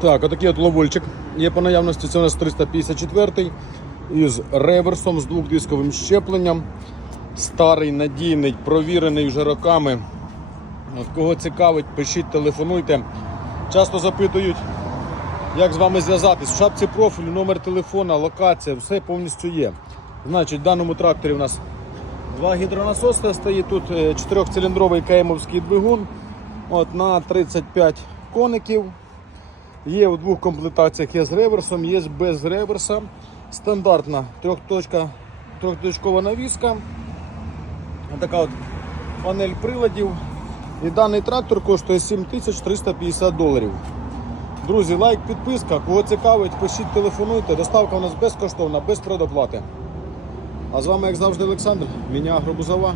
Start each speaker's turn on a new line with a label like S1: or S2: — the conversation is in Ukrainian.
S1: Так, отакий от ловольчик. Є по наявності, це у нас 354 із реверсом, з двохдисковим щепленням. Старий, надійний, провірений вже роками. От кого цікавить, пишіть, телефонуйте. Часто запитують, як з вами зв'язатись. В шапці профілю, номер телефона, локація, все повністю є. Значить, в даному тракторі у нас два гідронасоси стоїть. Тут е, чотирьохциліндровий каємовський двигун от, на 35 коників. Є у двох комплектаціях, є з реверсом, є без реверса. Стандартна трьохточка, трьохточкова навіска. Така от панель приладів. І даний трактор коштує 7350 доларів. Друзі, лайк, підписка. Кого цікавить, пишіть, телефонуйте. Доставка у нас безкоштовна, без предоплати. А з вами, як завжди, Олександр, Міня Агробузова.